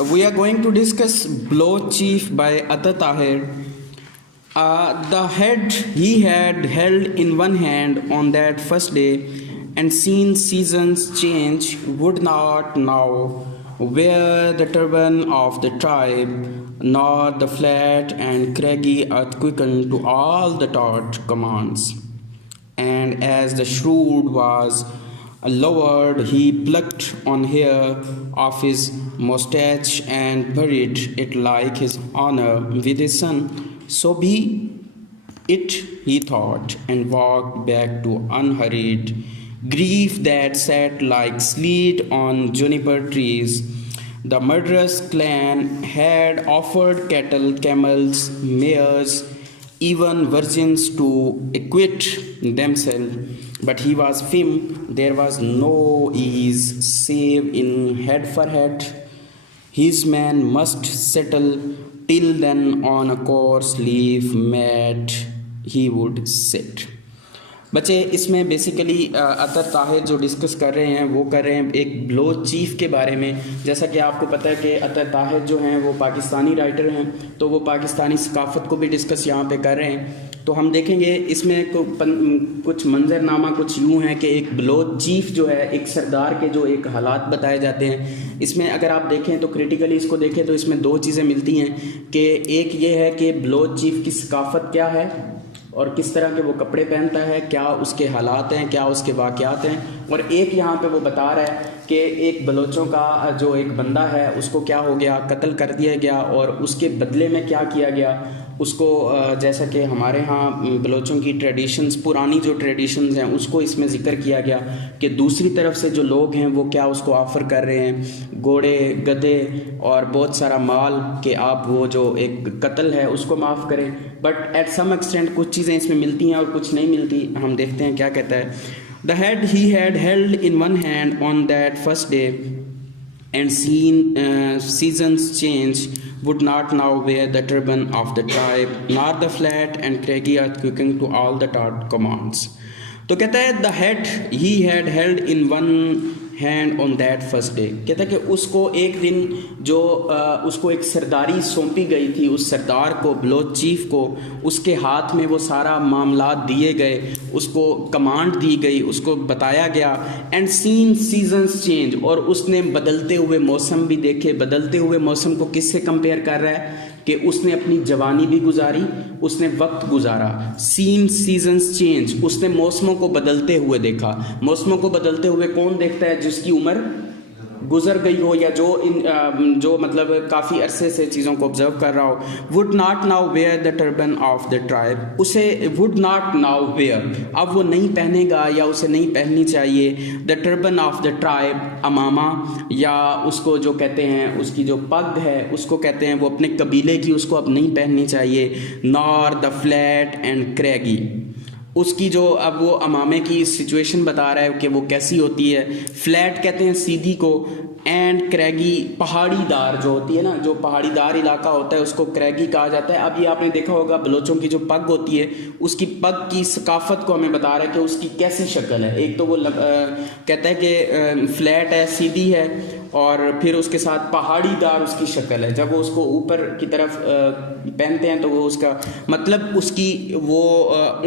We are going to discuss Blow Chief by Atta Tahir. The head he had held in one hand on that first day and seen seasons change would not now wear the turban of the tribe, nor the flat and craggy earth quicken to all the taught commands. And as the shrewd was lowered, he plucked on hair of his moustache and buried it like his honor with his son. So be it, he thought, and walked back to unhurried grief that sat like sleet on juniper trees. The murderous clan had offered cattle, camels, mares, even virgins to acquit themselves, but he was firm. There was no ease save in head for head. His man must settle till then on a coarse leaf mat he would sit. बच्चे इसमें basically अतर ताहिर जो discuss कर रहे हैं वो कर रहे हैं एक ब्लो चीफ के बारे में। जैसा कि आपको पता है कि अतर ताहिर जो हैं वो पाकिस्तानी राइटर हैं, तो वो पाकिस्तानी सकाफ़त को भी डिस्कस यहाँ पे कर रहे हैं। तो हम देखेंगे इसमें कुछ मंजरनामा कुछ यूँ है कि एक ब्लो चीफ जो है एक सरदार के जो एक हालात बताए जाते हैं। इसमें अगर आप देखें तो क्रिटिकली इसको देखें तो इसमें दो चीज़ें मिलती हैं कि एक ये है कि ब्लो चीफ की सकाफ़त क्या है और किस तरह के वो कपड़े पहनता है, क्या उसके हालात हैं, क्या उसके वाक़यात हैं। और एक यहाँ पे वो बता रहा है कि एक बलोचों का जो एक बंदा है उसको क्या हो गया, कत्ल कर दिया गया और उसके बदले में क्या किया गया उसको, जैसा कि हमारे यहाँ बलोचों की ट्रेडिशंस, पुरानी जो ट्रेडिशंस हैं उसको इसमें ज़िक्र किया गया कि दूसरी तरफ से जो लोग हैं वो क्या उसको ऑफ़र कर रहे हैं, घोड़े, गधे और बहुत सारा माल, कि आप वो जो एक कत्ल है उसको माफ़ करें। बट एट सम एक्सटेंट कुछ चीज़ें इसमें मिलती हैं और कुछ नहीं मिलती। हम देखते हैं क्या कहता है। The head he had held in one hand on that first day and seen seasons change would not now wear the turban of the tribe, nor the flat and craggy earth quickening to all the taught commands. तो कहता है the head he had held in one hand on that first day. कहता है कि उसको एक दिन जो उसको एक सरदारी सौंपी गई थी, उस सरदार को, ब्लोच चीफ को, उसके हाथ में वो सारा मामला दिए गए, उसको कमांड दी गई, उसको बताया गया। एंड सीन सीजन्स चेंज, और उसने बदलते हुए मौसम भी देखे। बदलते हुए मौसम को किससे कंपेयर कर रहा है कि उसने अपनी जवानी भी गुजारी, उसने वक्त गुजारा। सीन सीजन्स चेंज, उसने मौसमों को बदलते हुए देखा। मौसमों को बदलते हुए कौन देखता है? जिसकी उम्र गुजर गई हो या जो मतलब काफ़ी अरसे से चीज़ों को ऑब्जर्व कर रहा हो। Would not now wear the turban of the tribe, उसे वुड नॉट नाउ वेयर, अब वो नहीं पहनेगा या उसे नहीं पहननी चाहिए the turban of the tribe, अमामा, या उसको जो कहते हैं उसकी जो पग है उसको कहते हैं वो अपने कबीले की, उसको अब नहीं पहननी चाहिए। नॉर द फ्लैट एंड क्रैगी, उसकी जो अब वो अमामे की सिचुएशन बता रहा है कि वो कैसी होती है। फ्लैट कहते हैं सीधी को, एंड क्रैगी पहाड़ीदार जो होती है ना, जो पहाड़ीदार इलाका होता है उसको क्रैगी कहा जाता है। अब ये आपने देखा होगा बलोचों की जो पग होती है उसकी पग की सकाफत को हमें बता रहा है कि उसकी कैसी शक्ल है। एक तो वो कहता है कि फ्लैट है, सीधी है, और फिर उसके साथ पहाड़ीदार उसकी शक्ल है। जब वो उसको ऊपर की तरफ पहनते हैं तो वो उसका मतलब उसकी वो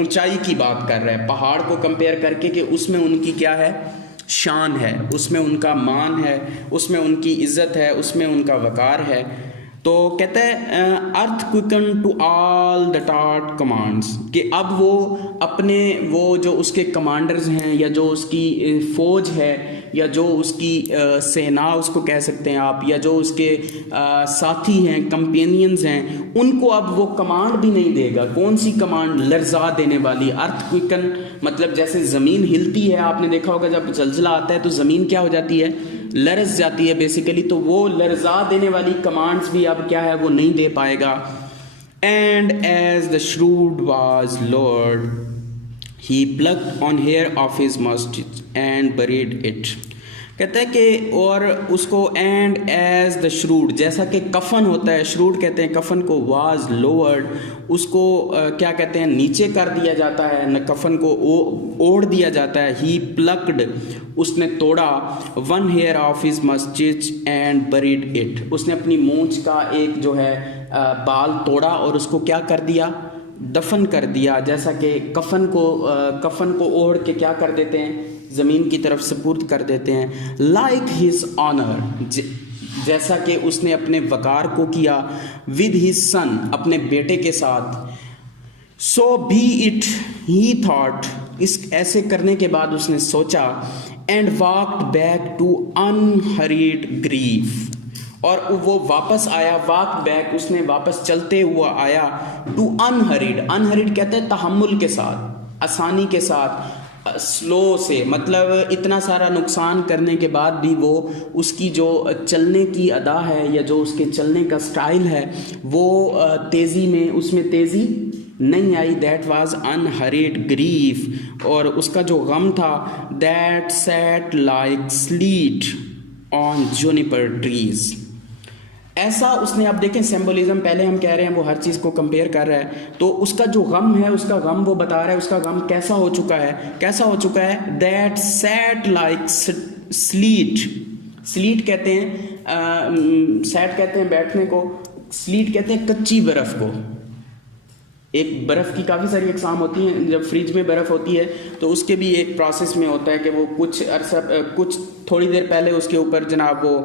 ऊंचाई की बात कर रहा है, पहाड़ को कंपेयर करके कि उसमें उनकी क्या है, शान है, उसमें उनका मान है, उसमें उनकी इज्जत है, उसमें उनका वकार है। तो कहता है earth quicken to all the taut commands, कि अब वो अपने वो जो उसके कमांडर्स हैं या जो उसकी फ़ौज है या जो उसकी सेना उसको कह सकते हैं आप, या जो उसके साथी हैं, कंपेनियंस हैं, उनको अब वो कमांड भी नहीं देगा। कौन सी कमांड? लर्जा देने वाली। अर्थ क्विकन मतलब जैसे ज़मीन हिलती है, आपने देखा होगा जब जलजला आता है तो ज़मीन क्या हो जाती है, लरज़ जाती है बेसिकली। तो वो लर्जा देने वाली कमांड्स भी अब क्या है वो नहीं दे पाएगा। And as the shroud was lowered he plucked on hair of his mustache and buried it। कहता है कि और उसको एंड एज द श्रूड, जैसा कि कफन होता है, श्रूड कहते हैं कफन को, वाज लोअर्ड, उसको क्या कहते हैं, नीचे कर दिया जाता है, न कफन को ओढ़ दिया जाता है। ही प्लक्ड, उसने तोड़ा, one hair of his moustache and buried it, उसने अपनी मूंछ का एक जो है बाल तोड़ा और उसको क्या कर दिया, दफन कर दिया। जैसा कि कफन को ओढ़ के क्या कर देते हैं, ज़मीन की तरफ सुपुर्द कर देते हैं। लाइक हिज ऑनर, जैसा कि उसने अपने वकार को किया, विद हिज सन, अपने बेटे के साथ। So be it, he thought, इस ऐसे करने के बाद उसने सोचा, and walked back to unheard grief, और वो वापस आया, वॉक बैक, उसने वापस चलते हुआ आया, टू अनहरीड, अनहरीड कहते हैं तहम्मुल के साथ, आसानी के साथ, स्लो से, मतलब इतना सारा नुकसान करने के बाद भी वो उसकी जो चलने की अदा है या जो उसके चलने का स्टाइल है वो तेज़ी में, उसमें तेज़ी नहीं आई। दैट वाज अनहरीड ग्रीफ, और उसका जो गम था, that sat like sleet on juniper trees. ऐसा उसने, अब देखें सिंबोलिज्म, पहले हम कह रहे हैं वो हर चीज़ को कंपेयर कर रहा है, तो उसका जो गम है, उसका गम वो बता रहा है, उसका गम कैसा हो चुका है, कैसा हो चुका है। That sat like sleet, sleet कहते हैं, सैट कहते हैं बैठने को, स्लीट कहते हैं कच्ची बर्फ़ को। एक बर्फ़ की काफ़ी सारी अक़साम होती हैं, जब फ्रिज में बर्फ़ होती है तो उसके भी एक प्रोसेस में होता है कि वो कुछ थोड़ी देर पहले उसके ऊपर जनाब वो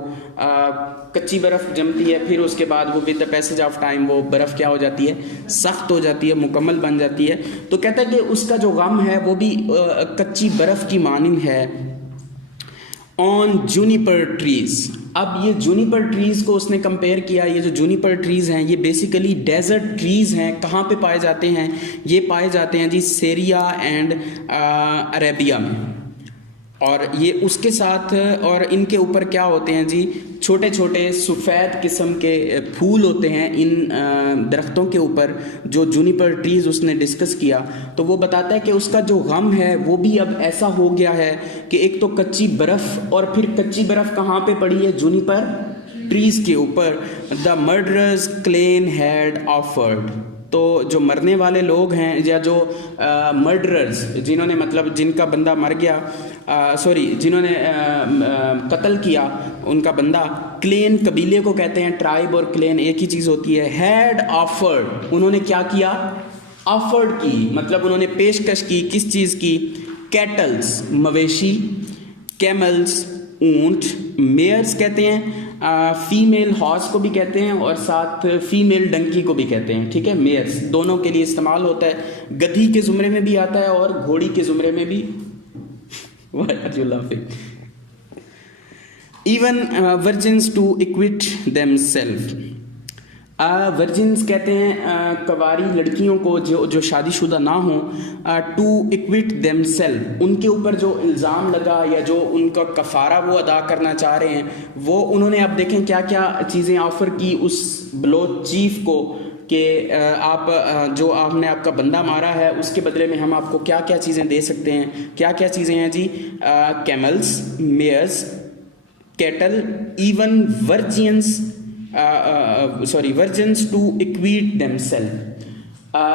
कच्ची बर्फ़ जमती है, फिर उसके बाद वो with the passage of time वो बर्फ़ क्या हो जाती है, सख्त हो जाती है, मुकम्मल बन जाती है। तो कहता है कि उसका जो गम है वो भी कच्ची बर्फ़ की मानिंद है। ऑन जूनिपर ट्रीज़, अब ये जूनिपर ट्रीज़ को उसने कंपेयर किया। ये जो जूनिपर ट्रीज़ हैं ये बेसिकली डेजर्ट ट्रीज़ हैं। कहाँ पे पाए जाते हैं, ये पाए जाते हैं जी सीरिया एंड अरेबिया में, और ये उसके साथ, और इनके ऊपर क्या होते हैं जी, छोटे छोटे सफ़ेद किस्म के फूल होते हैं इन दरख्तों के ऊपर। जो जूनिपर ट्रीज़ उसने डिस्कस किया तो वो बताता है कि उसका जो गम है वो भी अब ऐसा हो गया है कि एक तो कच्ची बर्फ़, और फिर कच्ची बर्फ़ कहाँ पे पड़ी है, जूनिपर ट्रीज़ के ऊपर। The murderers clan had offered, तो जो मरने वाले लोग हैं या जो मर्डरर्स, जिन्होंने मतलब जिनका बंदा मर गया, जिन्होंने कत्ल किया उनका बंदा, क्लेन कबीले को कहते हैं, ट्राइब और क्लेन एक ही चीज़ होती है। हैड ऑफर्ड, उन्होंने क्या किया, ऑफर्ड की, मतलब उन्होंने पेशकश की, किस चीज़ की, कैटल्स मवेशी, कैमल्स ऊंट, मेयर्स कहते हैं, फीमेल हॉर्स को भी कहते हैं, और साथ फीमेल डंकी को भी कहते हैं, ठीक है। मेयर्स दोनों के लिए इस्तेमाल होता है, गधी के ज़ुमरे में भी आता है और घोड़ी के ज़ुमरे में भी। Even virgins to acquit themselves, virgins कहते हैं कवारी लड़कियों को जो शादीशुदा ना हों, टू इक्विट देमसेल्फ, उनके ऊपर जो इल्ज़ाम लगा या जो उनका कफ़ारा वो अदा करना चाह रहे हैं, वो उन्होंने, अब देखें क्या क्या चीज़ें ऑफ़र की उस बलोच चीफ को कि आप जो आपने आपका बंदा मारा है उसके बदले में हम आपको क्या क्या चीज़ें दे सकते हैं। क्या क्या चीज़ें हैं जी, camels, mares, cattle, even virgins to acquit themselves,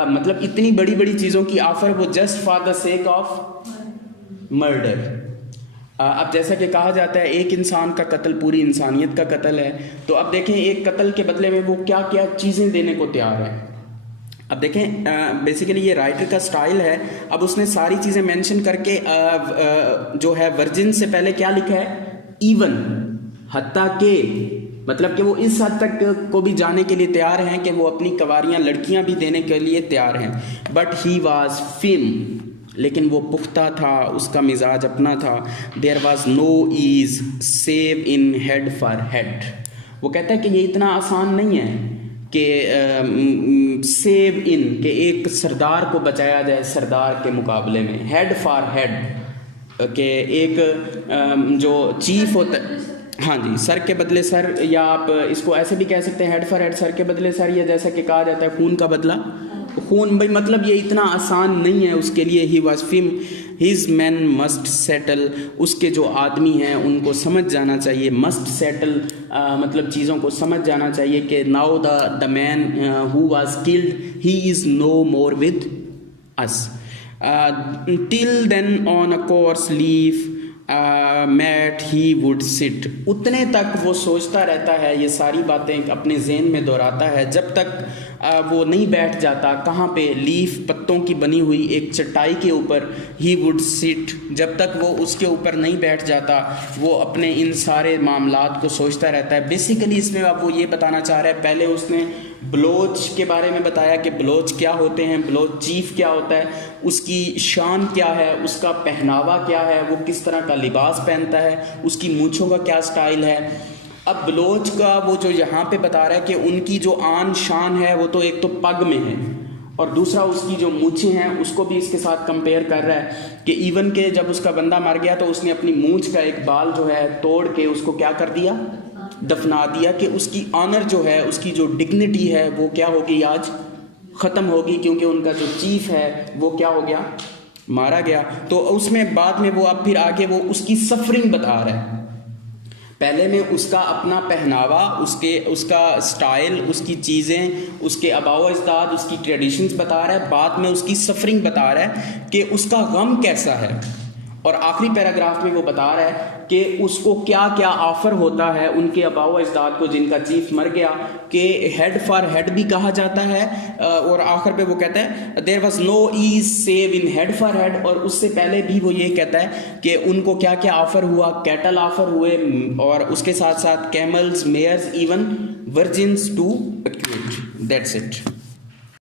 मतलब इतनी बड़ी बड़ी चीज़ों की ऑफर, वो just for the sake of murder. अब जैसा कि कहा जाता है एक इंसान का कत्ल पूरी इंसानियत का कत्ल है, तो अब देखें एक कत्ल के बदले में वो क्या क्या चीज़ें देने को तैयार है। अब देखें बेसिकली ये राइटर का स्टाइल है। अब उसने सारी चीज़ें मेंशन करके जो है वर्जिन से पहले क्या लिखा है, इवन, हत्ता के, मतलब कि वो इस हद तक को भी जाने के लिए तैयार हैं कि वो अपनी कवारियाँ लड़कियाँ भी देने के लिए तैयार हैं। बट ही वाज फिम, लेकिन वो पुख्ता था, उसका मिजाज अपना था। There was no ease save in head for head, वो कहता है कि ये इतना आसान नहीं है कि सेव इन, के एक सरदार को बचाया जाए सरदार के मुकाबले में, हेड फॉर हेड, के एक जो चीफ होता है, हाँ जी, सर के बदले सर, या आप इसको ऐसे भी कह सकते हैं हेड फॉर हेड, सर के बदले सर, या जैसा कि कहा जाता है खून का बदला खून। भाई मतलब ये इतना आसान नहीं है उसके लिए। He was firm, his man must settle, उसके जो आदमी हैं उनको समझ जाना चाहिए, मस्ट सेटल मतलब चीज़ों को समझ जाना चाहिए कि now the man who was killed he is no more with us, till then on a coarse leaf mat he would sit, उतने तक वो सोचता रहता है, ये सारी बातें अपने ज़हन में दोहराता है जब तक वो नहीं बैठ जाता कहाँ पे, लीफ पत्तों की बनी हुई एक चटाई के ऊपर, ही वुड सिट, जब तक वो उसके ऊपर नहीं बैठ जाता वो अपने इन सारे मामलात को सोचता रहता है। बेसिकली इसमें अब वो ये बताना चाह रहा है, पहले उसने बलोच के बारे में बताया कि बलोच क्या होते हैं, बलोच चीफ क्या होता है, उसकी शान क्या है, उसका पहनावा क्या है, वो किस तरह का लिबास पहनता है, उसकी मूंछों का क्या स्टाइल है। अब बलोच का वो जो यहाँ पे बता रहा है कि उनकी जो आन शान है वो तो एक तो पग में है और दूसरा उसकी जो मूंछें हैं उसको भी इसके साथ कंपेयर कर रहा है कि इवन के जब उसका बंदा मर गया तो उसने अपनी मूंछ का एक बाल जो है तोड़ के उसको क्या कर दिया, दफना दिया, कि उसकी ऑनर जो है, उसकी जो डिग्निटी है वो क्या होगी, आज ख़त्म होगी, क्योंकि उनका जो चीफ है वो क्या हो गया, मारा गया। तो उसमें बाद में वो अब फिर आगे वो उसकी सफरिंग बता रहा है, पहले में उसका अपना पहनावा, उसका स्टाइल, उसकी चीज़ें, उसके आबाओ अजदाद, उसकी ट्रेडिशंस बता रहा है, बाद में उसकी सफरिंग बता रहा है कि उसका गम कैसा है, और आखिरी पैराग्राफ में वो बता रहा है कि उसको क्या क्या ऑफर होता है उनके आबाओ अजदाद को जिनका चीफ मर गया, कि हेड फॉर हेड भी कहा जाता है, और आखिर पे वो कहता है there was no ease save in head for head, और उससे पहले भी वो ये कहता है कि उनको क्या क्या ऑफर हुआ, कैटल ऑफर हुए, और उसके साथ साथ camels, mares, even virgins to acute. That's it.